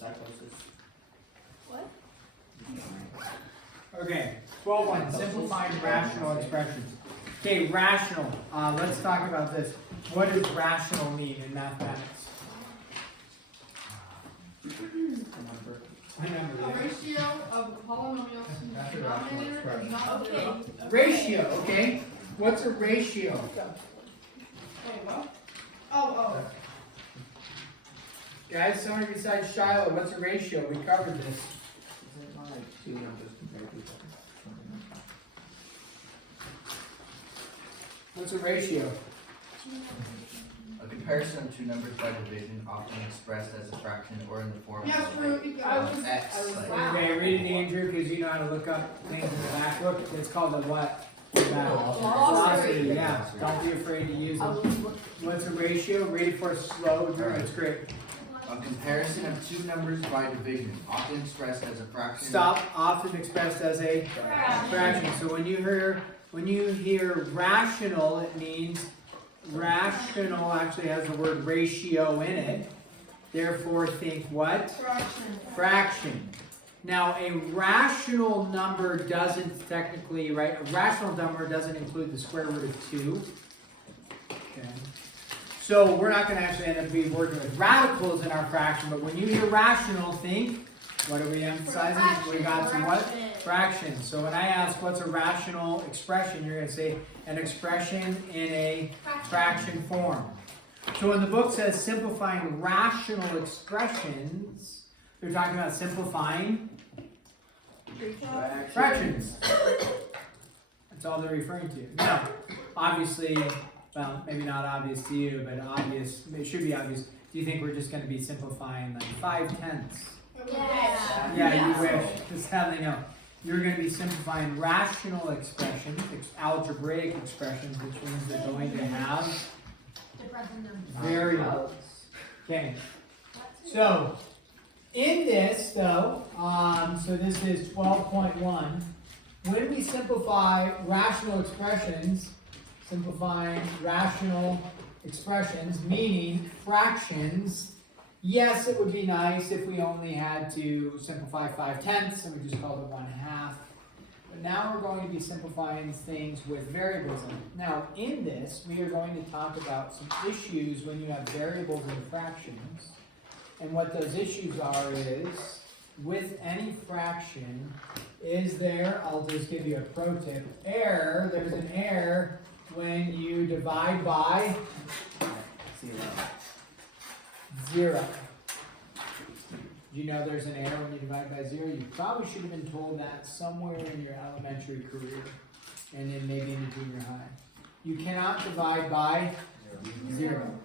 psychosis. What? Okay, 12.1, simplifying rational expressions. Okay, rational. Let's talk about this. What does rational mean in mathematics? A ratio of polynomials whose denominator is not zero. Ratio, okay. What's a ratio? Wait, what? Oh. Guys, somebody besides Shiloh, what's a ratio? We covered this. Is it not like two numbers compared to each other? Something like that. What's a ratio? A comparison of two numbers by division, often expressed as a fraction or in the form Yes, of Drew, you got it. x. Wow. Okay, read it, Andrew, because you know how to look up things in the back. Look, it's called a what? Velocity, yeah. Don't be afraid to use it. What's a ratio? Read it for slow, Drew. It's great. A comparison of two numbers by division, often expressed as a fraction. Stop. Often expressed as a fraction. So when you hear rational, it means rational actually has the word ratio in it. Therefore, think what? Fraction. Now, a rational number doesn't technically, right? A rational number doesn't include the square root of 2. Okay. So we're not going to actually end up working with radicals in our fraction, but when you hear rational, think, what are we emphasizing? We got some what? Fractions. So when I ask what's a rational expression, you're going to say an expression in a fraction form. So when the book says simplifying rational expressions, they're talking about simplifying fractions. That's all they're referring to. Now, obviously, well, maybe not obvious to you, but obvious, it should be obvious. Do you think we're just going to be simplifying like 5/10? Yes. Yeah, you wish. Just how they know. You're going to be simplifying rational expressions, algebraic expressions, which means they're going to have variables. Okay. So, in this, though, so this is 12.1. When we simplify rational expressions, simplifying rational expressions, meaning fractions, yes, it would be nice if we only had to simplify 5/10 and we just called it 1/2. But now we're going to be simplifying things with variables in it. Now, in this, we are going to talk about some issues when you have variables in fractions. And what those issues are is, with any fraction, is there, I'll just give you a pro tip, there's an error when you divide by 0. Do you know there's an error when you divide by 0? You probably should have been told that somewhere in your elementary career, and then maybe in the junior high. You cannot divide by 0.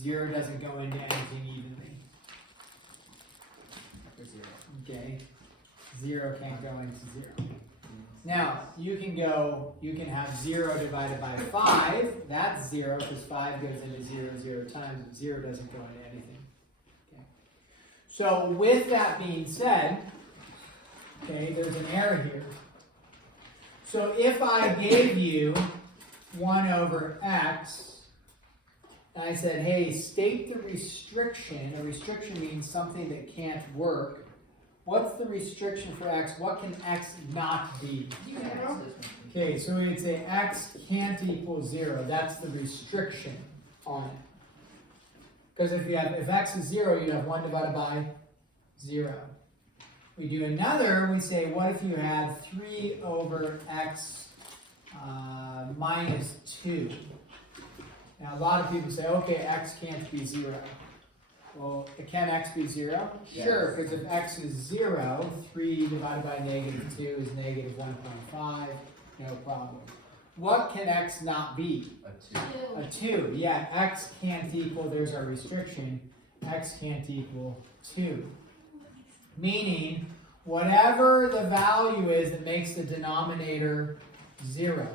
0 doesn't go into anything evenly. Okay? 0 can't go into 0. Now, you can have 0 divided by 5. That's 0 because 5 goes into 0 times, and 0 doesn't go into anything. Okay. So, with that being said, okay, there's an error here. So, if I gave you 1 over x, and I said, hey, state the restriction. A restriction means something that can't work. What's the restriction for x? What can x not be? 0. Okay, so we'd say x can't equal 0. That's the restriction on it. Because if x is 0, you have 1 divided by 0. We do another, we say, what if you had 3 over x minus 2? Now, a lot of people say, okay, x can't be 0. Well, can x be 0? Yes. Sure, because if x is 0, 3 divided by negative 2 is negative 1.5. No problem. What can x not be? A 2. A 2. Yeah, x can't equal, there's our restriction, x can't equal 2. Meaning, whatever the value is that makes the denominator 0.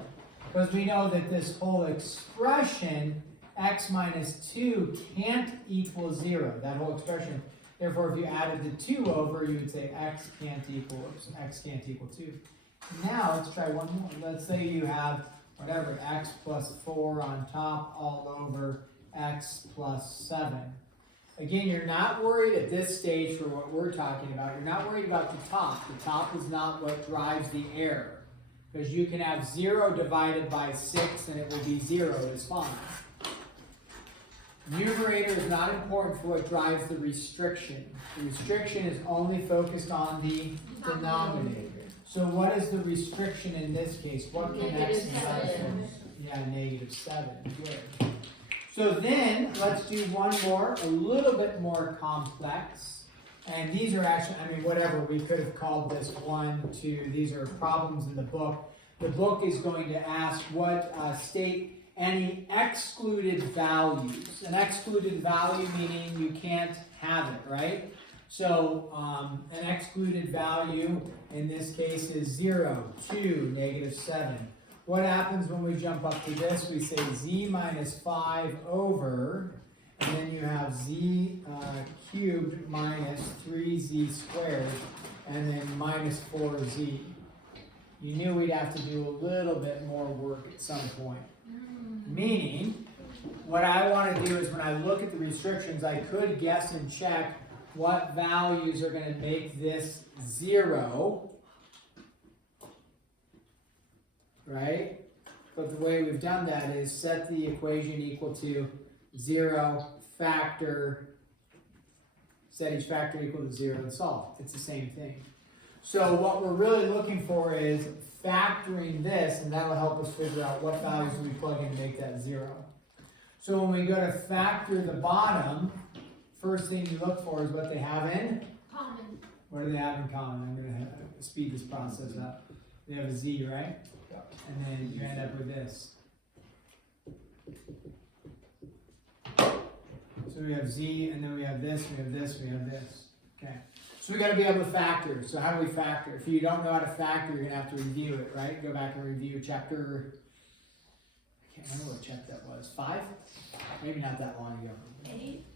Because we know that this whole expression, x minus 2, can't equal 0. That whole expression. Therefore, if you added the 2 over, you would say x can't equal 2. Now, let's try one more. Let's say you have, whatever, x plus 4 on top all over x plus 7. Again, you're not worried at this stage for what we're talking about. You're not worried about the top. The top is not what drives the error. Because you can have 0 divided by 6 and it will be 0. It's fine. Numerator is not important for what drives the restriction. The restriction is only focused on the denominator. So what is the restriction in this case? What can X and Y? Yeah, -7. Good. So then, let's do one more, a little bit more complex. And these are actually, I mean, whatever, we could have called this 1, 2, these are problems in the book. The book is going to ask what state any excluded values. An excluded value meaning you can't have it, right? So an excluded value in this case is 0, 2, -7. What happens when we jump up to this? We say z minus 5 over, and then you have z cubed minus 3z squared, and then minus 4z. You knew we'd have to do a little bit more work at some point. Meaning, what I want to do is when I look at the restrictions, I could guess and check what values are going to make this 0. Right? But the way we've done that is set the equation equal to 0, factor, set each factor equal to 0, and solve. It's the same thing. So what we're really looking for is factoring this, and that'll help us figure out what values we plug in to make that 0. So when we go to factor the bottom, first thing you look for is what they have in Common. What do they have in common? I'm going to speed this process up. They have a z, right? And then you end up with this. So we have z, and then we have this, we have this, we have this. Okay. So we got to be able to factor. So how do we factor? If you don't know how to factor, you're going to have to review it, right? Go back and review chapter, I can't remember what chapter that was. 5? Maybe not that long ago.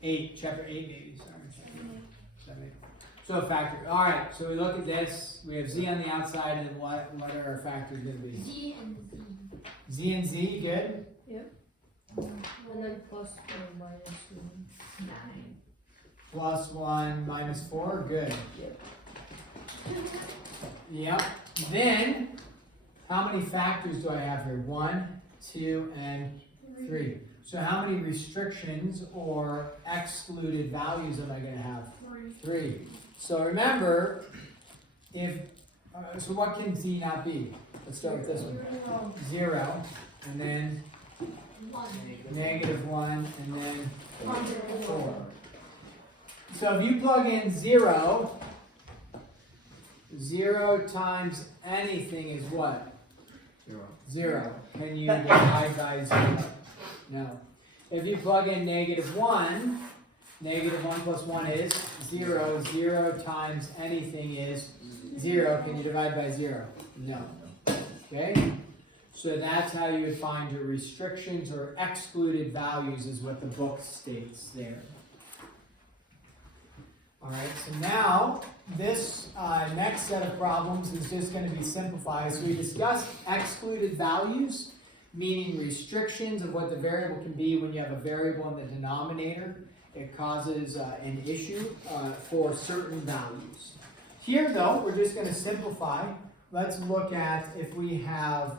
8. Chapter 8 maybe. Sorry. 7, 8. So factor. All right. So we look at this. We have z on the outside, and what are our factors going to be? Z and Z. Z and z. Good. Yep. And then plus 4 minus 1. 9. Plus 1 minus 4. Good. Yep. Yep. Then, how many factors do I have here? 1, 2, and 3. So how many restrictions or excluded values am I going to have? 3. So remember, so what can z not be? Let's start with this one. 0, and then 1. -1, and then 4. So if you plug in 0, 0 times anything is what? 0. Can you divide by 0? No. If you plug in -1, -1 plus 1 is 0. 0 times anything is 0. Can you divide by 0? No. Okay? So that's how you would find your restrictions or excluded values is what the book states there. Alright, so now this next set of problems is just going to be simplified. So we discussed excluded values, meaning restrictions of what the variable can be when you have a variable in the denominator. It causes an issue for certain values. Here though, we're just going to simplify. Let's look at if we have,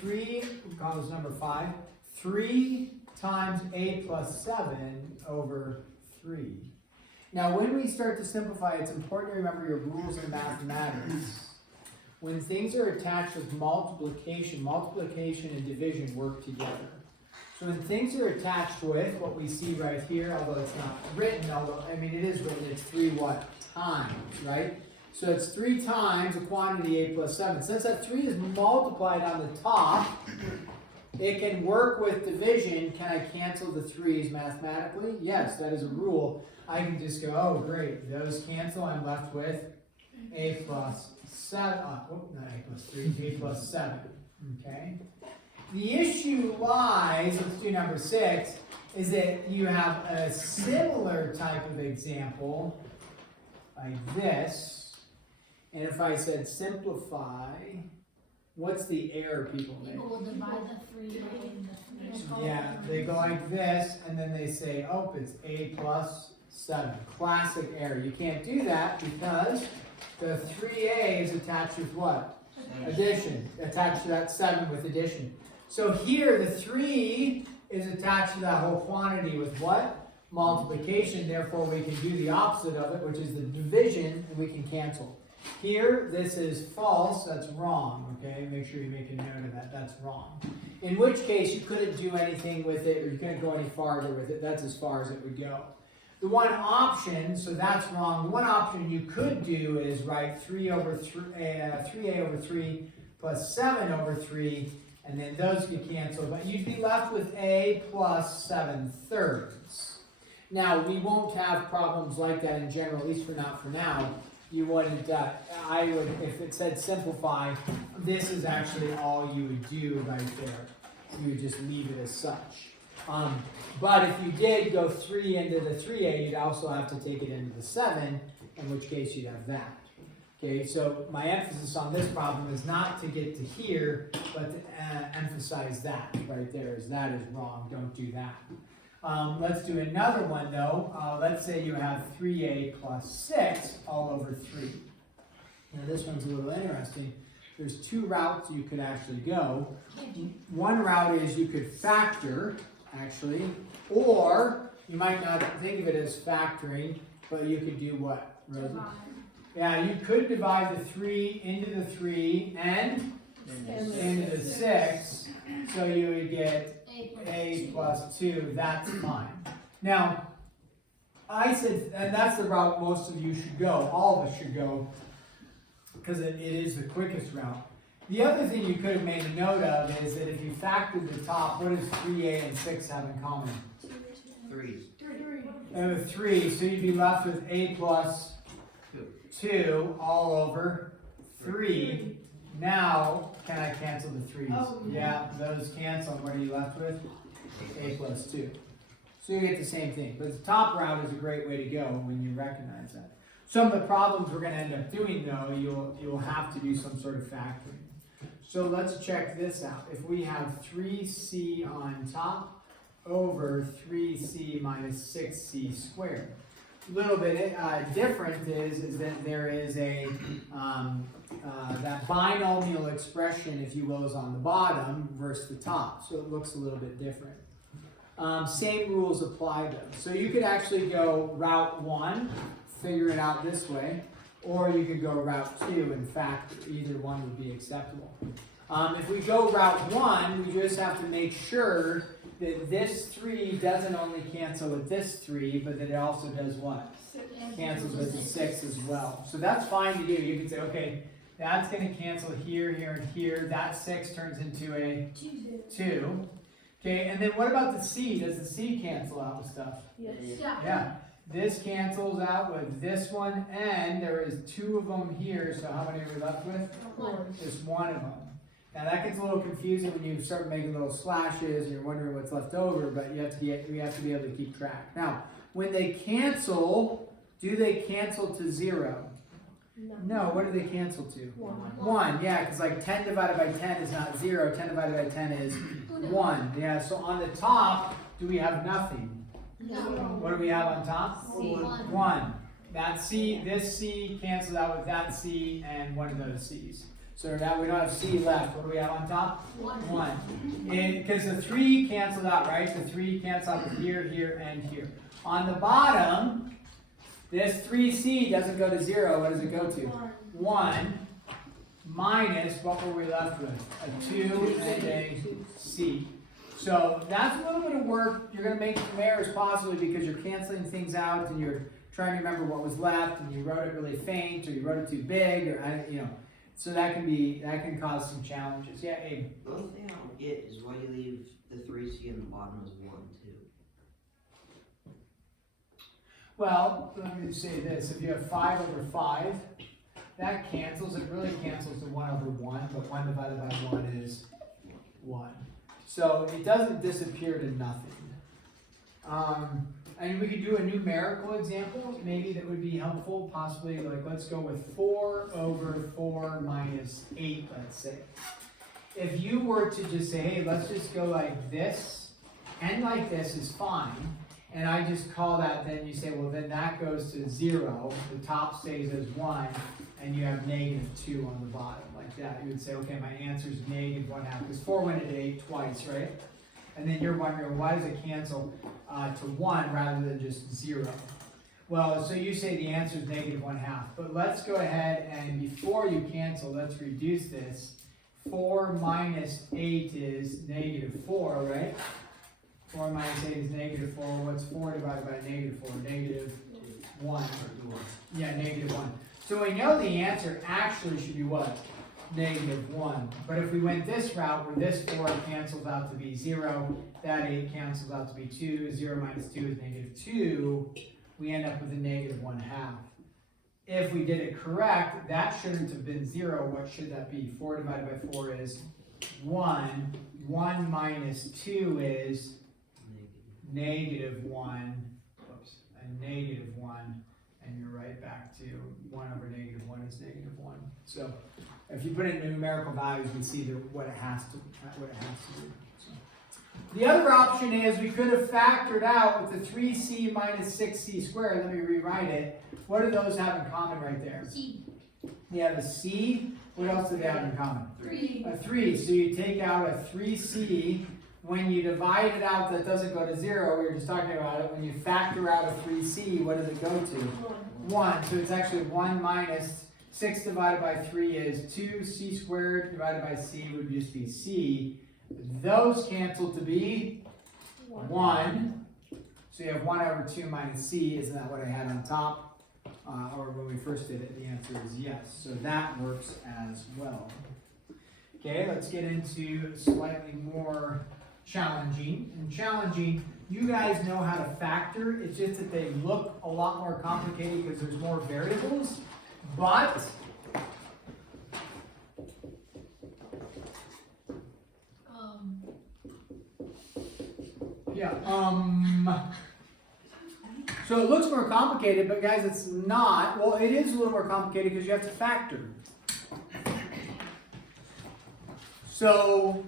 3, we'll call this number 5, 3 times 8 plus 7 over 3. Now when we start to simplify, it's important to remember your rules in mathematics. When things are attached with multiplication and division work together. So when things are attached with what we see right here, although it's not written, it is written, it's 3 what? Times, right? So it's 3 times the quantity 8 plus 7. Since that 3 is multiplied on the top, it can work with division. Can I cancel the 3's mathematically? Yes, that is a rule. I can just go, oh great, those cancel, I'm left with 8 plus 7, not 8 plus 3, 8 plus 7, okay? The issue lies, let's do number 6, is that you have a similar type of example like this, and if I said simplify What's the error people make? People will divide the 3 and the 3. Yeah, they go like this, and then they say, oh, it's a plus 7. Classic error. You can't do that because the 3a is attached with what? Addition. Attached to that 7 with addition. So here, the 3 is attached to that whole quantity with what? Multiplication. Therefore, we can do the opposite of it, which is the division, and we can cancel. Here, this is false. That's wrong, okay? Make sure you make a note of that. That's wrong. In which case, you couldn't do anything with it, or you couldn't go any farther with it. That's as far as it would go. The one option, so that's wrong. The one option you could do is write 3a over 3 plus 7 over 3, and then those could cancel, but you'd be left with a plus 7/3. Now, we won't have problems like that in general, at least for not for now. You wouldn't, I would, if it said simplify, this is actually all you would do right there. You would just leave it as such. But if you did go 3 into the 3a, you'd also have to take it into the 7, in which case you'd have that. Okay, so my emphasis on this problem is not to get to here, but to emphasize that right there, is that is wrong, don't do that. Let's do another one though. Let's say you have 3a plus 6 all over 3. Now this one's a little interesting. There's 2 routes you could actually go. One route is you could factor, actually, or you might not think of it as factoring, but you could do what, Rosie? Yeah, you could divide the 3 into the 3 and into the 6, so you would get a plus 2, that's fine. Now, I said, and that's the route most of you should go, all of us should go, because it is the quickest route. The other thing you could have made a note of is that if you factored the top, what does 3a and 6 have in common? 3. And 3, so you'd be left with a plus 2 all over 3. Now, can I cancel the 3's? Oh, yeah, those cancel. What are you left with? A plus 2. So you get the same thing. But the top route is a great way to go when you recognize that. Some of the problems we're going to end up doing, though, you'll have to do some sort of factoring. So let's check this out. If we have 3c on top over 3c minus 6c squared. A little bit different is that there is a that binomial expression, if you will, is on the bottom versus the top, so it looks a little bit different. Same rules apply though. So you could actually go route 1, figure it out this way, or you could go route 2 and factor. Either one would be acceptable. If we go route 1, we just have to make sure that this 3 doesn't only cancel with this 3, but that it also does what? Cancels with the 6 as well. So that's fine to do. You can say, okay, that's going to cancel here, here, and here. That 6 turns into a 2. Okay, and then what about the C? Does the C cancel out with stuff? Yes. Yeah. This cancels out with this one, and there is 2 of them here, so how many are we left with? 1. Just 1 of them. Now that gets a little confusing when you start making little slashes and you're wondering what's left over, but we have to be able to keep track. Now, when they cancel, do they cancel to 0? No, what do they cancel to? 1, yeah, because like 10 divided by 10 is not 0, 10 divided by 10 is 1. Yeah, so on the top, do we have nothing? No. What do we have on top? C. 1. That C, this C cancels out with that C and one of those C's. So now we don't have C left. What do we have on top? 1. Because the 3 canceled out, right? The 3 cancels out with here, here, and here. On the bottom, this 3C doesn't go to 0. What does it go to? 1 minus, what were we left with? A 2 and a C. So that's a little bit of work. You're going to make some errors possibly because you're canceling things out and you're trying to remember what was left and you wrote it really faint or you wrote it too big or you know. So that can cause some challenges. Yeah, Abe. The only thing I don't get is why you leave the 3C in the bottom as 1 too. Well, let me say this. If you have 5 over 5, that cancels. It really cancels to 1 over 1, but 1 divided by 1 is 1. So it doesn't disappear to nothing. And we could do a numerical example, maybe that would be helpful, possibly like let's go with 4 over 4 minus 8, let's say. if you were to just say, hey, let's just go like this, and like this is fine, and I just call that, then you say, well, then that goes to 0, the top stays as 1, and you have -2 on the bottom, like that. You would say, okay, my answer is -1/2, because 4 went into 8 twice, right? And then you're wondering, why does it cancel to 1 rather than just 0? Well, so you say the answer is -1/2, but let's go ahead and before you cancel, let's reduce this. 4 minus 8 is -4, right? 4 minus 8 is -4. What's 4 divided by -4? -1. Yeah, -1. So we know the answer actually should be what? -1. But if we went this route where this 4 cancels out to be 0, that 8 cancels out to be 2, 0 minus 2 is -2, we end up with a -1/2. If we did it correct, that shouldn't have been 0. What should that be? 4 divided by 4 is 1. 1 minus 2 is -1. Oops, a -1. And you're right back to 1 over -1 is -1. So if you put it in numerical values, you can see what it has to do. So. The other option is we could have factored out with the 3c minus 6c squared. Let me rewrite it. What do those have in common right there? C. You have a c. What else do they have in common? 3. A 3. So you take out a 3c. When you divide it out, that doesn't go to 0. We were just talking about it. When you factor out a 3c, what does it go to? 1. So it's actually 1 minus 6 divided by 3 is 2c squared divided by c would just be c. Those cancel to be 1. So you have 1 over 2 minus c. Isn't that what I had on top? Or when we first did it, the answer is yes. So that works as well. Okay, let's get into slightly more challenging. And challenging, you guys know how to factor. It's just that they look a lot more complicated because there's more variables. But so it looks more complicated, but guys, it's not. Well, it is a little more complicated because you have to factor. So,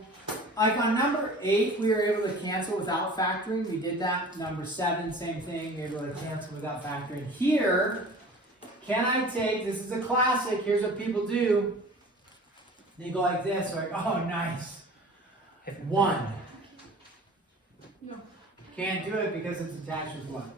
like on number 8, we were able to cancel without factoring. We did that. Number 7, same thing. We were able to cancel without factoring. Here, can I take, this is a classic, here's what people do. They go like this, like, oh, nice. 1. No. Can't do it because it's attached with what?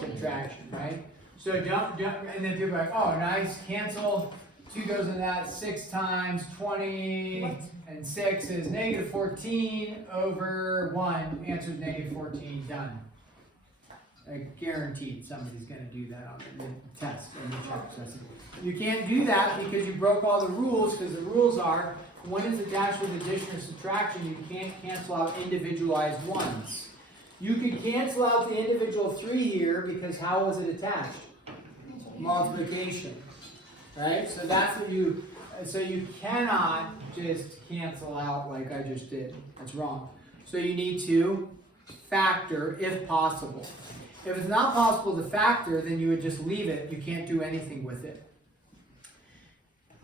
Subtraction, right? So don't, and then people are like, oh, nice, cancel. 2 goes in that 6 times 20, and 6 is -14 over 1. Answer is -14, done. I guaranteed somebody's going to do that on the test. You can't do that because you broke all the rules, because the rules are, when it's attached with addition or subtraction, you can't cancel out individualized ones. You could cancel out the individual 3 here because how was it attached? Multiplication. Right? So that's what you, so you cannot just cancel out like I just did. That's wrong. So you need to factor if possible. If it's not possible to factor, then you would just leave it. You can't do anything with it.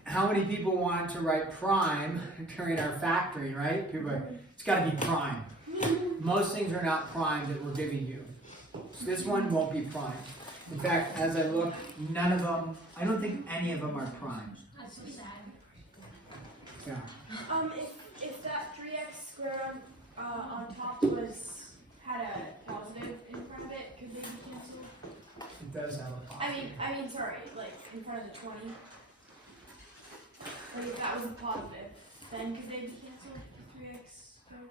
How many people want to write prime during our factoring, right? People are, it's got to be prime. Most things are not prime that we're giving you. So this one won't be prime. In fact, as I look, none of them, I don't think any of them are prime. That's so sad. Yeah. If that 3x squared on top had a positive in front of it, could they be canceled? It does have a positive. I mean, sorry, like in front of the 20. Like if that was a positive, then could they be canceled? 3x squared.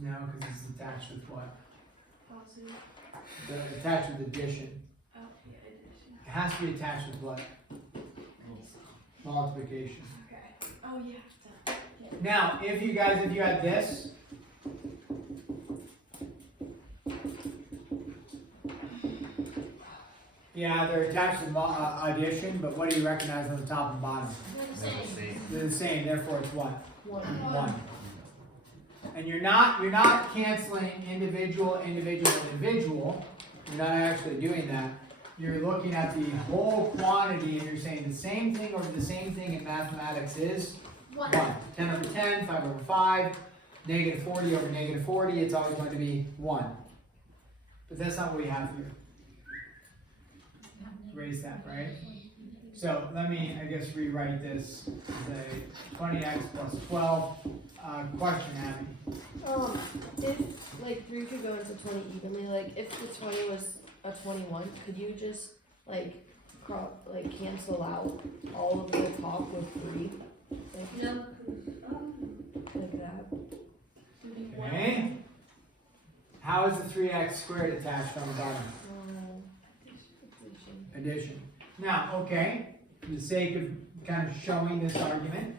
No, because it's attached with what? Positive. Attached with addition. Oh, yeah, addition. It has to be attached with what? Multiplication. Okay. Oh yeah. Now, if you had this, yeah, they're attached to addition, but what do you recognize on the top and bottom? They're the same, therefore it's what? 1. And you're not canceling individual. You're not actually doing that. You're looking at the whole quantity and you're saying the same thing over the same thing in mathematics is One. 10 over 10, 5 over 5, negative 40 over negative 40, it's always going to be 1. But that's not what we have here. Erase that, right? So let me, I guess, rewrite this. Say 20x plus 12. Question, Abby. If like 3 could go into 20 evenly, like if the 20 was a 21, could you just like cancel out all of the top with 3? Like, No. like that. Okay. How is the 3x squared attached on the bottom? Addition. Now, okay, for the sake of kind of showing this argument,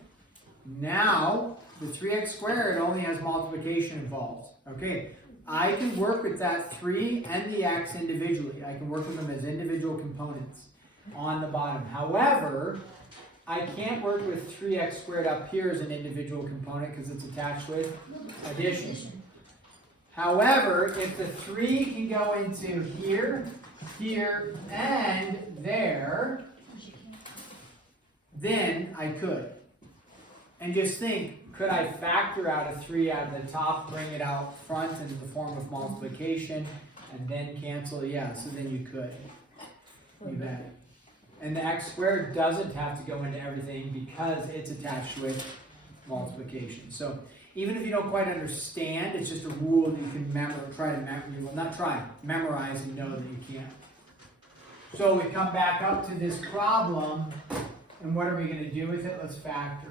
now the 3x squared only has multiplication involved. Okay, I can work with that 3 and the x individually. I can work with them as individual components on the bottom. However, I can't work with 3x squared up here as an individual component because it's attached with addition. However, if the 3 can go into here, here, and there, then I could. And just think, could I factor out a 3 out of the top, bring it out front in the form of multiplication, and then cancel? Yeah, so then you could. You bet. And the x squared doesn't have to go into everything because it's attached with multiplication. So even if you don't quite understand, it's just a rule that you can memorize and know that you can. So we come back up to this problem, and what are we going to do with it? Let's factor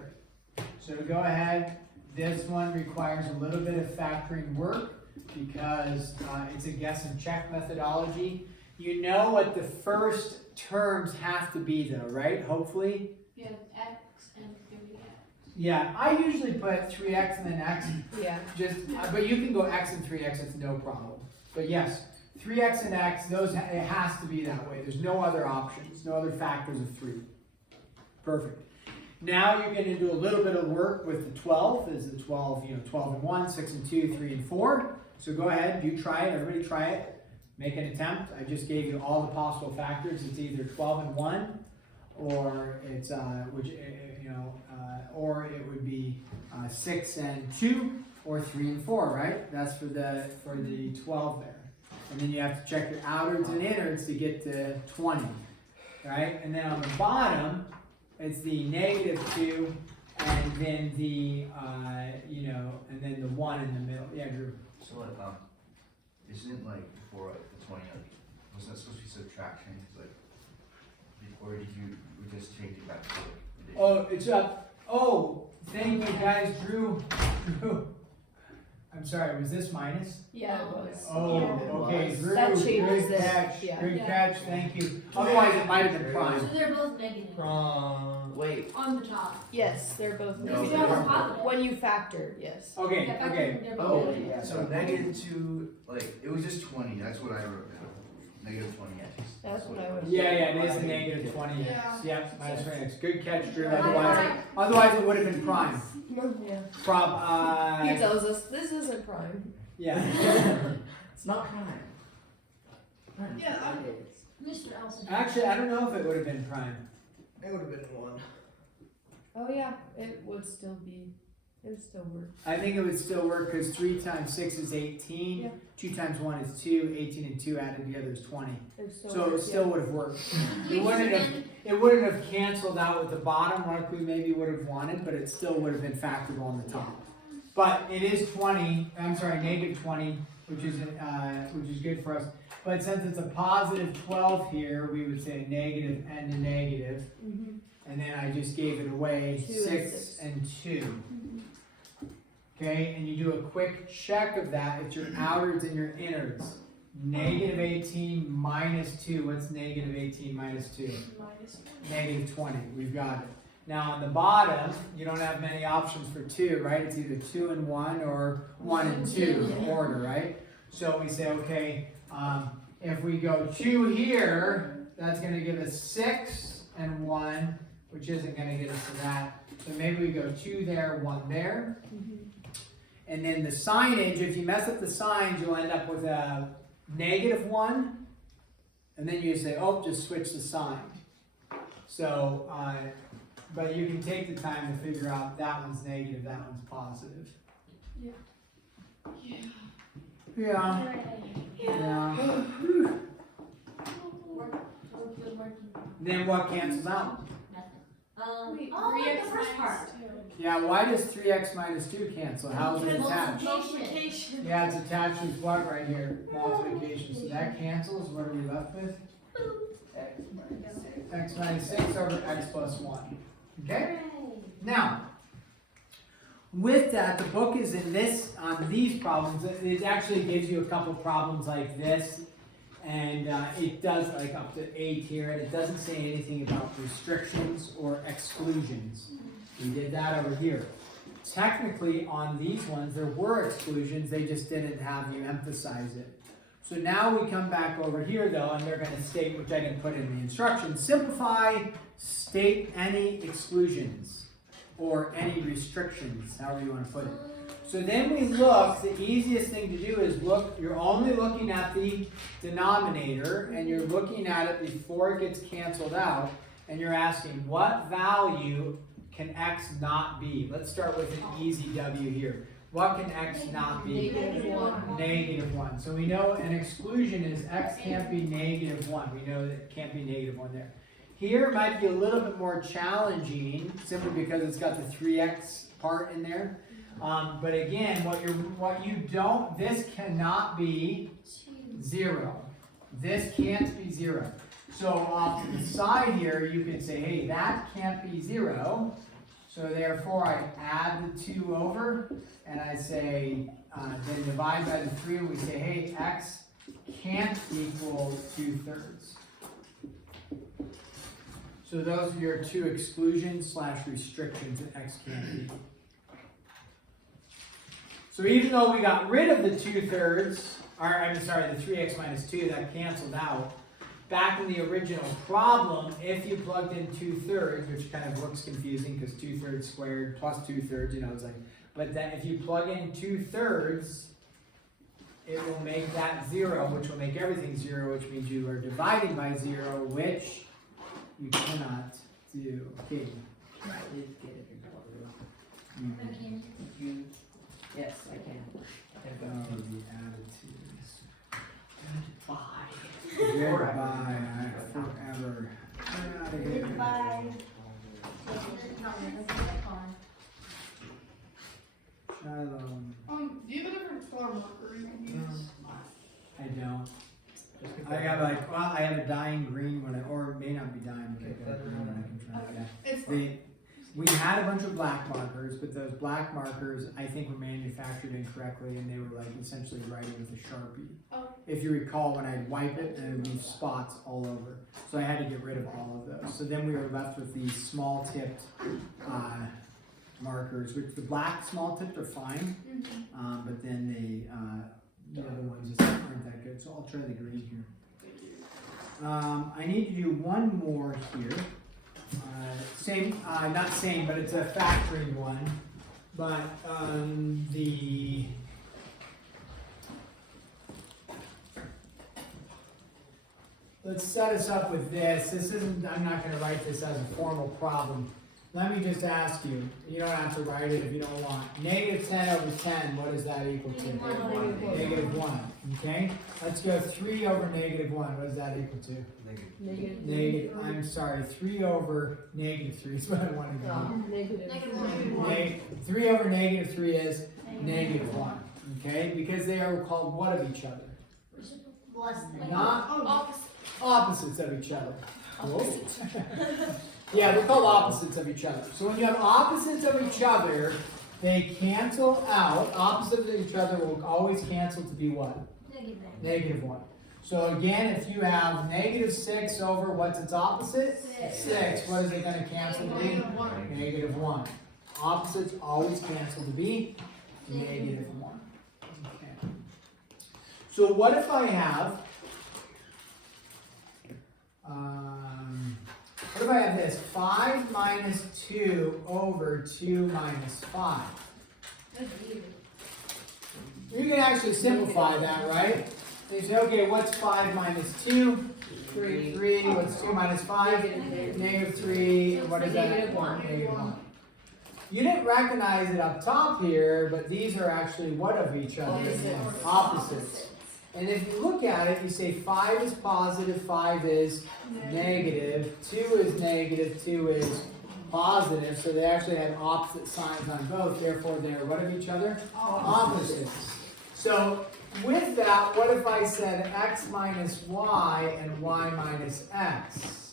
it. So to go ahead, this one requires a little bit of factoring work because it's a guess and check methodology. You know what the first terms have to be though, right? Hopefully? Yeah, x and 3x. Yeah, I usually put 3x and then x. Yeah. But you can go x and 3x, it's no problem. But yes, 3x and x, it has to be that way. There's no other options, no other factors of 3. Perfect. Now you're going to do a little bit of work with the 12. Is the 12, 12 and 1, 6 and 2, 3 and 4. So go ahead, you try it, everybody try it. Make an attempt. I just gave you all the possible factors. It's either 12 and 1, or it's or it would be 6 and 2, or 3 and 4, right? That's for the 12 there. And then you have to check your outards and innards to get to 20, right? And then on the bottom, it's the -2, and then the and then the 1 in the middle. Yeah, Drew. So isn't like before the 20, wasn't that supposed to be subtraction? Or did you just change it back to addition? Oh, it's up. Oh, thank you guys, Drew. I'm sorry, was this minus? Yeah, it was. Oh, Yeah. okay, Drew, That changes good this. catch, Yeah. good catch, thank you. Otherwise, it might have been So prime. they're both negative. Wait, On the top. Yes, they're both No, negative. they Because weren't. positive. When you factor, yes. Okay, Yeah, factor okay. they're Oh, both negative. so -2, it was just 20, that's what I wrote down. -20x. That's what I was. Yeah, it is a -20x. Yeah. Yep, -20x. Good catch, Drew. Otherwise it would have been prime. Yeah. He tells us this isn't prime. Yeah. it's not prime. Yeah, Mr. Elson. Actually, I don't know if it would have been prime. It would have been 1. Oh yeah, it would still be. It would still work. I think it would still work because 3 times 6 is 18. Yeah. 2 times 1 is 2. 18 and 2 added together is 20. It would still So it work, still would have worked. It wouldn't have canceled out with the bottom like we maybe would have wanted, but it still would have been factorable on the top. But it is 20. I'm sorry, -20, which is good for us. But since it's a positive 12 here, we would say a negative and a negative. Mhm. And then I just gave it away, 2 and 6 and 2. Okay, and you do a quick check of that. It's your outards and your innards. -18 minus 2. What's -18 minus 2? -20. We've got it. Now on the bottom, you don't have many options for 2, right? It's either 2 and 1 or 1 and 2 in order, right? So we say, okay, if we go 2 here, that's going to give us 6 and 1, which isn't going to get us to that. So maybe we go 2 there, 1 there. And then the signage, if you mess up the signs, you'll end up with a -1. And then you say, oh, just switch the sign. So but you can take the time to figure out that one's negative, that one's positive. Yeah. Yeah. Yeah. Then what cancels out? Wait, Oh, like 3x the first part. minus 2. Yeah, why does 3x minus 2 cancel? How is it attached? Multiplication. Yeah, it's attached with what right here? Multiplication. So that cancels. What are we left with? X minus 6 over x plus 1. Okay? Now, with that, the book is in this, on these problems, it actually gives you a couple problems like this, and it does like up to 8 here, and it doesn't say anything about restrictions or exclusions. We did that over here. Technically, on these ones, there were exclusions, they just didn't have you emphasize it. So now we come back over here though, and they're going to state, which I can put in the instructions, simplify, state any exclusions or any restrictions, however you want to put it. So then we look, the easiest thing to do is look, you're only looking at the denominator and you're looking at it before it gets canceled out, and you're asking what value can x not be? Let's start with an easy W here. What can x not be? -1. -1. So we know an exclusion is x can't be -1. We know that it can't be -1 there. Here it might be a little bit more challenging simply because it's got the 3x part in there. But again, this cannot be 0. This can't be 0. So off to the side here, you can say, hey, that can't be 0. So therefore, I add the 2 over, and I say, then divide by the 3, and we say, hey, x can't equal 2/3. So those are your two exclusions / restrictions that x can't be. So even though we got rid of the 2/3, the 3x minus 2, that canceled out, back in the original problem, if you plugged in 2/3, which kind of looks confusing because 2/3 squared plus 2/3, it's like, but then if you plug in 2/3, it will make that 0, which will make everything 0, which means you are dividing by 0, which you cannot do. Okay. Yes, I can. Oh, the attitudes. Goodbye, forever. Get out of here. Shalom. Do you have a different color marker you can use? I don't. I got I have a dying green one, or it may not be dying, but I got a green one I can try. Yeah. It's fine. We had a bunch of black markers, but those black markers I think were manufactured incorrectly, and they were like essentially writing with a Sharpie. Oh. If you recall, when I'd wipe it, and it'd be spots all over. So I had to get rid of all of those. So then we were left with these small tipped markers, which the black small tipped are fine, but then the other ones just aren't that good. So I'll try the green here. I need to do one more here. Not same, but it's a factoring one. But let's set us up with this. I'm not going to write this as a formal problem. Let me just ask you. You don't have to write it if you don't want. -10 over 10, what is that equal to? -1. Okay? Let's go 3 over -1. What is that equal to? Negative. I'm sorry, 3 over -3 is what I want to go. 3 over -3 is -1. Okay? Because they are called what of each other? Not opposites of each other. Yeah, they're called opposites of each other. So when you have opposites of each other, they cancel out. Opposites of each other will always cancel to be what? -1. So again, if you have -6 over what's its opposite? 6. What is it going to cancel to be? -1. Opposites always cancel to be -1. Okay. So what if I have this? 5 minus 2 over 2 minus 5. You can actually simplify that, right? You say, okay, what's 5 minus 2? 3. 3. What's 2 minus 5? Negative 3. And what is that? Negative 1. Negative 1. You didn't recognize it up top here, but these are actually what of each other? Opposites. Opposites. And if you look at it, you say 5 is positive, 5 is negative, 2 is negative, 2 is positive. So they actually had opposite signs on both. Therefore, they're what of each other? Opposites. So with that, what if I said x minus y and y minus x?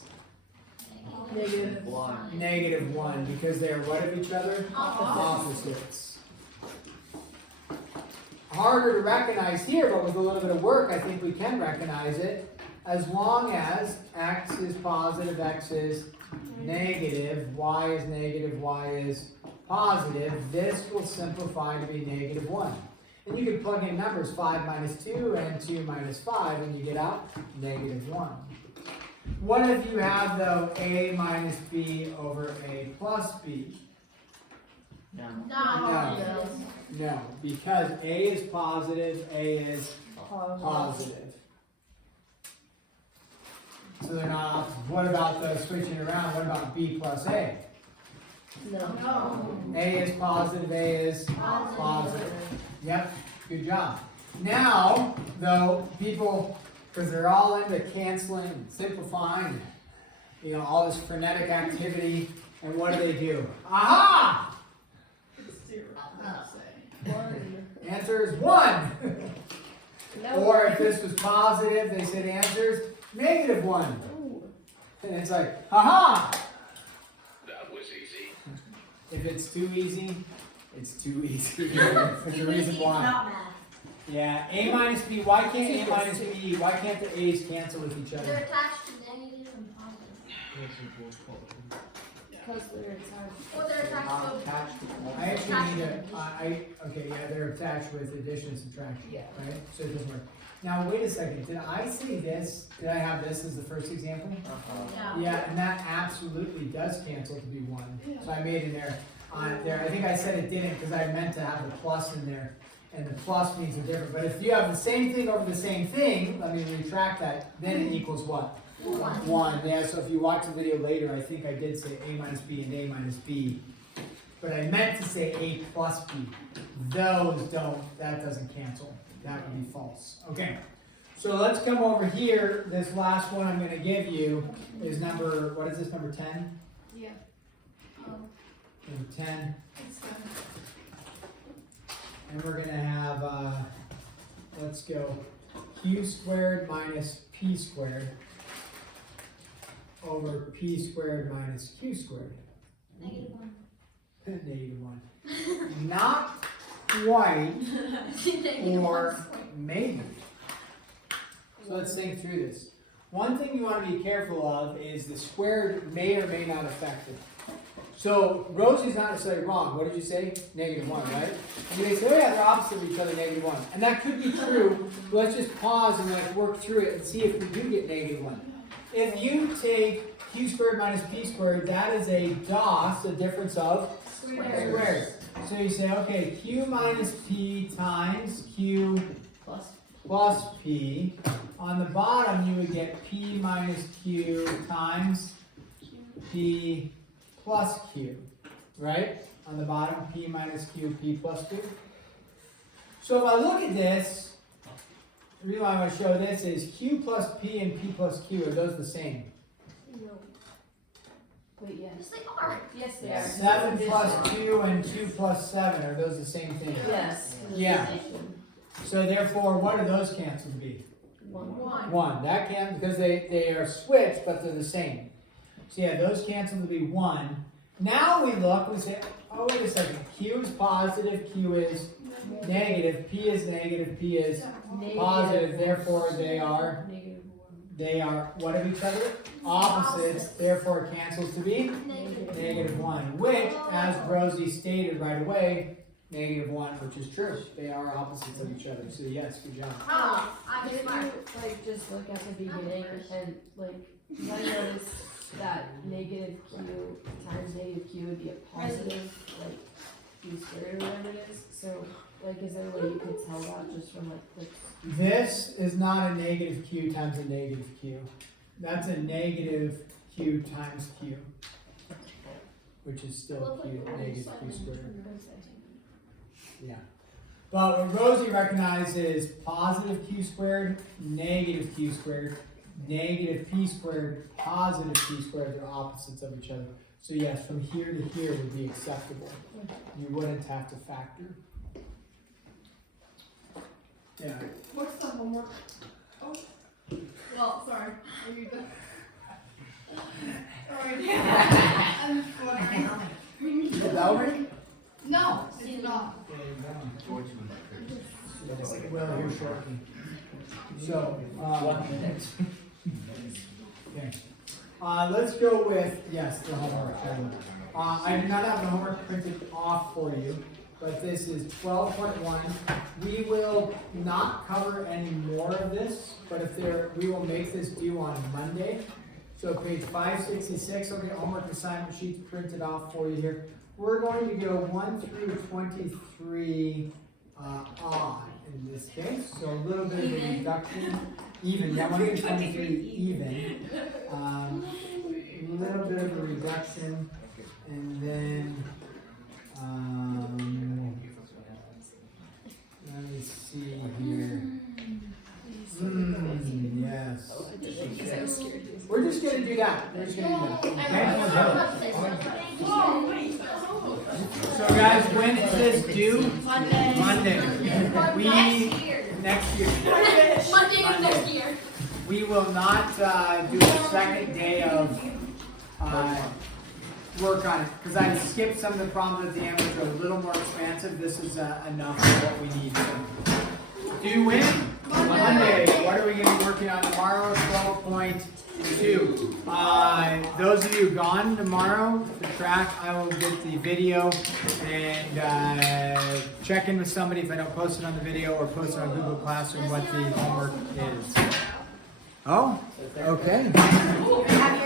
Negative. Negative 1, because they're what of each other? Opposites. Harder to recognize here, but with a little bit of work, I think we can recognize it. As long as x is positive, x is negative, y is negative, y is positive, this will simplify to be negative 1. And you can plug in numbers 5 minus 2 and 2 minus 5, and you get out negative 1. What if you have, though, a minus b over a plus b? No, because a is positive, a is positive. So they're not opposite. What about the switching around? What about b plus a? No. A is positive, a is positive. Yep, good job. Now, though, people, because they're all into canceling and simplifying, you know, all this frenetic activity, and what do? Aha! Answer is 1. Or if this was positive, they said answers negative 1. And it's like, haha! That was easy. If it's too easy, it's too easy. There's a reason why. Yeah, a minus b. Why can't a minus b? Why can't the a's cancel with each They're other? attached to negative and positive. Because they're attached. Or they're attached to I actually need to. Okay, yeah, they're attached with addition and subtraction. Yeah. Right. So it doesn't work. Now wait a second. Did I say this? Did I have this as the first example? Yeah. Yeah, and that absolutely does cancel to be 1. So I made it there. I think I said it didn't because I meant to have the plus in there. And the plus means they're different. But if you have the same thing over the same thing, let me retract that, then it equals what? 1. Yeah, so if you watch the video later, I think I did say a minus b and a minus b. But I meant to say a plus b. Those don't, that doesn't cancel. That would be false. Okay, so let's come over here. This last one I'm going to give you is number, what is this, number 10? Yeah. Number 10. It's done. And we're going to have, let's go, q squared minus p squared over p squared minus q squared. Negative 1. Negative 1. Not quite, or maybe. So let's think through this. One thing you want to be careful of is the squared may or may not affect it. So Rosie's not necessarily wrong. What did you say? Negative 1, right? And you may say, oh yeah, they're opposite of each other, negative 1. And that could be true, but let's just pause and like work through it and see if we do get negative 1. If you take q squared minus p squared, that is a DOS, a difference of squares. So you say, okay, q minus p times q plus p. On the bottom, you would get p minus q times p plus q, right? On the bottom, p minus q, p plus q. So if I look at this, the reason why I want to show this is q plus p and p plus q, are those the same? No. Wait, yeah. Yes, they are. Yes, they are. 7 plus 2 and 2 plus 7, are those the same thing? Yes. Yeah. So therefore, what do those cancel to be? 1. 1. That can, because they are switched, but they're the same. So yeah, those cancel to be 1. Now we look, we say, oh wait a second, q is positive, q is negative, p is negative, p is positive, therefore they are what of each other? Opposites, therefore it cancels to be negative 1, which, as Rosie stated right away, negative 1, which is true. They are opposites of each other. So yes, good job. Oh, I'm If smart. you like just look at the beginning and like I noticed that negative q times negative q would be a positive like q squared or whatever it is. So Like, is there a way you could tell that just from like the? This is not a negative q times a negative q. That's a negative q times q, which is still q, negative q squared. Yeah. But what Rosie recognizes positive q squared, negative q squared, negative p squared, positive p squared, they're opposites of each other. So yes, from here to here would be acceptable. You wouldn't have to factor. Yeah. What's the homework? Oh, well, sorry. Are you done? Sorry. I'm just wondering. Is that over? No, it's not. George would like Well, here shortly. So, 1 minute. okay. Let's go with, yes, the homework. I do not have the homework printed off for you, but this is 12.1. We will not cover any more of this, but we will make this due on Monday. So page 566, I'll get homework assignment sheets printed off for you here. We're going to go 1 through 23 odd in this case, so a little bit of a reduction. Even, yeah, 1 through 23 even. A little bit of a reduction, and then let me see here. Yes. We're just gonna do that. We're just gonna do that. Okay? So guys, when is this due? Monday. Next year. Monday of next year. We will not do a second day of work on it, because I skipped some of the problems at the end, which are a little more expansive. This is enough for what we need. So, do you win? Monday. What are we going to be working on tomorrow? 12.2. Those of you gone tomorrow to track, I will get the video and check in with somebody if I don't post it on the video or post it on Google Classroom what the homework is. Oh, okay. Have you